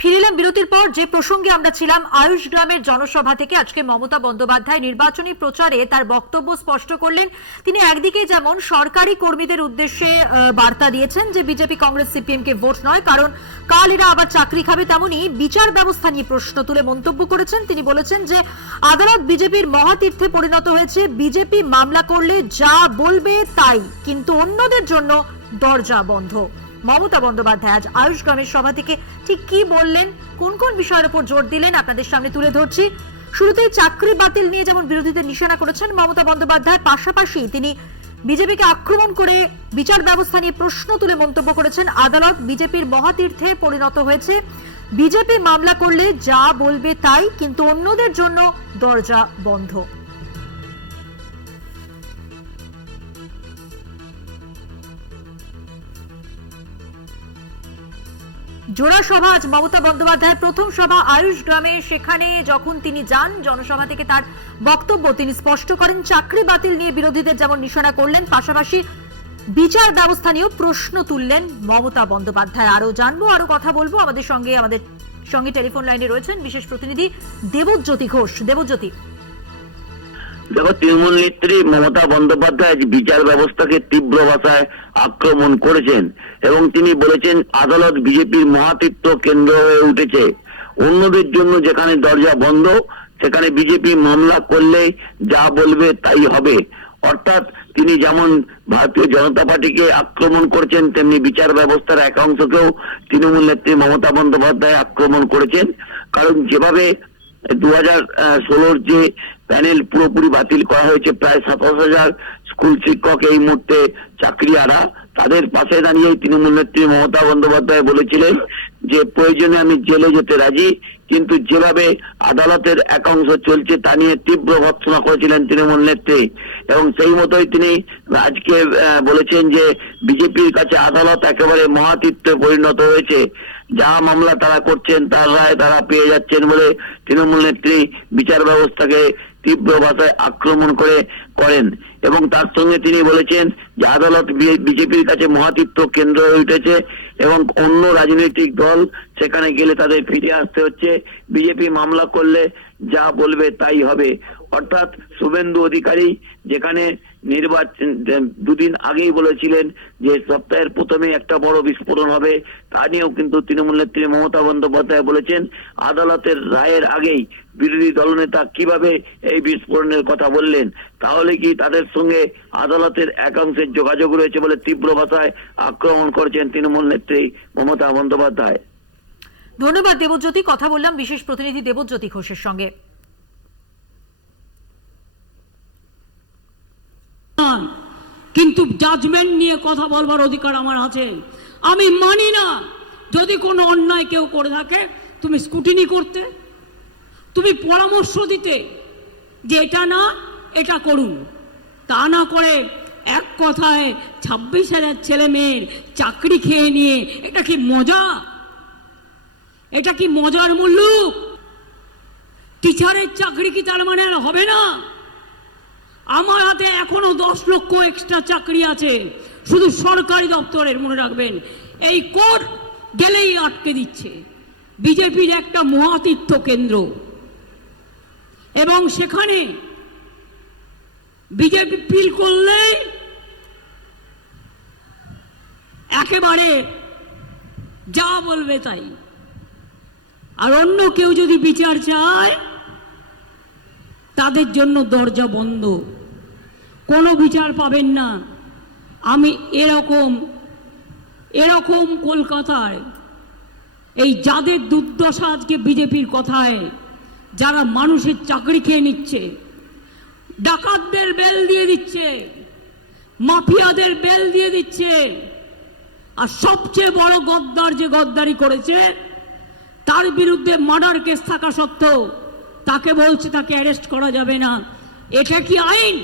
ফিরে এলাম বিরতির পর। যে প্রসঙ্গে আমরা ছিলাম, আয়ুষ গ্রামের জনসভা থেকে আজকে মমতা বন্দ্যোপাধ্যায় নির্বাচনী প্রচারে তার বক্তব্য স্পষ্ট করলেন। তিনি একদিকে যেমন সরকারি কর্মীদের উদ্দেশ্যে বার্তা দিয়েছেন যে বিজেপি কংগ্রেস সিপিএম কে ভোট নয়, কারণ কাল এরা আবার চাকরি খাবে, তেমনি বিচার ব্যবস্থা নিয়ে প্রশ্ন তুলে মন্তব্য করেছেন। তিনি বলেছেন যে আদালত বিজেপির মহাতীর্থে পরিণত হয়েছে, বিজেপি মামলা করলে যা বলবে তাই, কিন্তু অন্যদের জন্য দরজা বন্ধ। মমতা বন্দ্যোপাধ্যায় আজ আয়ুষ গ্রামের সভা থেকে ঠিক কি বললেন, কোন কোন বিষয়ের উপর জোর দিলেন, আপনাদের সামনে তুলে ধরছি। শুরুতেই চাকরি বাতিল নিয়ে যেমন বিরোধীদের নিশানা করেছেন মমতা বন্দ্যোপাধ্যায়, পাশাপাশি তিনি বিজেপিকে আক্রমণ করে বিচার ব্যবস্থা নিয়ে প্রশ্ন তুলে মন্তব্য করেছেন, আদালত বিজেপির মহাতীর্থে পরিণত হয়েছে, বিজেপি মামলা করলে যা বলবে তাই, কিন্তু অন্যদের জন্য দরজা বন্ধ। জোড়া সভা আজ মমতা বন্দ্যোপাধ্যায়ের প্রথম সভা আয়ুষ গ্রামে। সেখানে যখন তিনি যান জনসভা থেকে, তার বক্তব্য তিনি স্পষ্ট করেন। চাকরি বাতিল নিয়ে বিরোধীদের যেমন নিশানা করলেন, পাশাপাশি বিচার ব্যবস্থা নিয়েও প্রশ্ন তুললেন মমতা বন্দ্যোপাধ্যায়। আরো জানবো, আরো কথা বলবো। আমাদের সঙ্গে টেলিফোন লাইনে রয়েছেন বিশেষ প্রতিনিধি দেবজ্যোতি ঘোষ। দেবজ্যোতি, দেখো, তৃণমূল নেত্রী মমতা বন্দ্যোপাধ্যায় বিচার ব্যবস্থাকে তীব্র ভাষায় আক্রমণ করেছেন এবং তিনি বলেছেন আদালত বিজেপির মহাতীর্থ কেন্দ্র হয়ে উঠেছে, অন্যদের জন্য যেখানে দরজা বন্ধ সেখানে বিজেপি মামলা করলে যা বলবে তাই হবে। অর্থাৎ তিনি যেমন ভারতীয় জনতা পার্টিকে আক্রমণ করছেন, তেমনি বিচার ব্যবস্থার এক অংশকেও তৃণমূল নেত্রী মমতা বন্দ্যোপাধ্যায় আক্রমণ করেছেন। কারণ যেভাবে 2016 যে প্যানেল পুরোপুরি বাতিল করা হয়েছে, প্রায় 27,000 স্কুল শিক্ষক এই মুহূর্তে চাকরিহারা, তাদের পাশে দাঁড়িয়ে তৃণমূল নেত্রী মমতা বন্দ্যোপাধ্যায় বলেছিলেন যে প্রয়োজনে আমি জেলে যেতে রাজি, কিন্তু যেভাবে আদালতের একাংশ চলছে তা নিয়ে তীব্র ভর্ৎসনা করেছিলেন তৃণমূল নেত্রী। এবং সেই মতোই তিনি আজকে বলেছেন যে বিজেপির কাছে আদালত একেবারে মহাতীর্থে পরিণত হয়েছে, যা মামলা তারা করছেন তার রায় তারা পেয়ে যাচ্ছেন বলে তৃণমূল নেত্রী বিচার ব্যবস্থাকে তীব্র ভাষায় আক্রমণ করেন। এবং তার সঙ্গে তিনি বলেছেন যে আদালত বিজেপির কাছে মহাতীর্থ কেন্দ্র হয়ে উঠেছে এবং অন্য রাজনৈতিক দল সেখানে গেলে তাদের ফিরে আসতে হচ্ছে, বিজেপি মামলা করলে যা বলবে তাই হবে। অর্থাৎ শুভেন্দু অধিকারী যেখানে নির্বাচন দুদিন আগেই বলেছিলেন যে সপ্তাহের প্রথমে একটা বড় বিস্ফোরণ হবে, তা নিয়েও কিন্তু তৃণমূল নেত্রী মমতা বন্দ্যোপাধ্যায় বলেছেন আদালতের রায়ের আগেই বিরোধী দলনেতা কিভাবে এই বিস্ফোরণের কথা বললেন, তাহলে কি তাদের সঙ্গে আদালতের একাংশের যোগাযোগ রয়েছে বলে তীব্র ভাষায় আক্রমণ করছেন তৃণমূল নেত্রী মমতা বন্দ্যোপাধ্যায়। ধন্যবাদ দেবজ্যোতি। কথা বললাম বিশেষ প্রতিনিধি দেবজ্যোতি ঘোষের সঙ্গে। কিন্তু জাজমেন্ট নিয়ে কথা বলবার অধিকার আমার আছে। আমি মানি না যদি কোনো অন্যায় কেউ করে থাকে তুমি স্কুটিনি করতে, তুমি পরামর্শ দিতে যে এটা না এটা করুন, তা না করে এক কথায় 26,000 ছেলে মেয়ের চাকরি খেয়ে নিয়ে এটা কি মজা? এটা কি মজার মুল্লুক? টিচারের চাকরি কি তার মানে হবে না? আমার হাতে এখনো 10 লক্ষ এক্সট্রা চাকরি আছে শুধু সরকারি দপ্তরের, মনে রাখবেন। এই কোর্ট গেলেই আটকে দিচ্ছে। বিজেপির একটা মহাতীর্থ কেন্দ্র এবং সেখানে বিজেপি পিল করলে একেবারে যা বলবে তাই। আর অন্য কেউ যদি বিচার চায় তাদের জন্য দরজা বন্ধ, কোনো বিচার পাবেন না। আমি এরকম কলকাতায় এই যাদের দুর্দশা আজকে বিজেপির কথায়, যারা মানুষের চাকরি খেয়ে নিচ্ছে, ডাকাতদের বেল দিয়ে দিচ্ছে, মাফিয়াদের বেল দিয়ে দিচ্ছে, আর সবচেয়ে বড় গদ্দার যে গদ্দারি করেছে তার বিরুদ্ধে মার্ডার কেস থাকা সত্ত্বেও তাকে বলছে তাকে অ্যারেস্ট করা যাবে না। এটা কি আইন?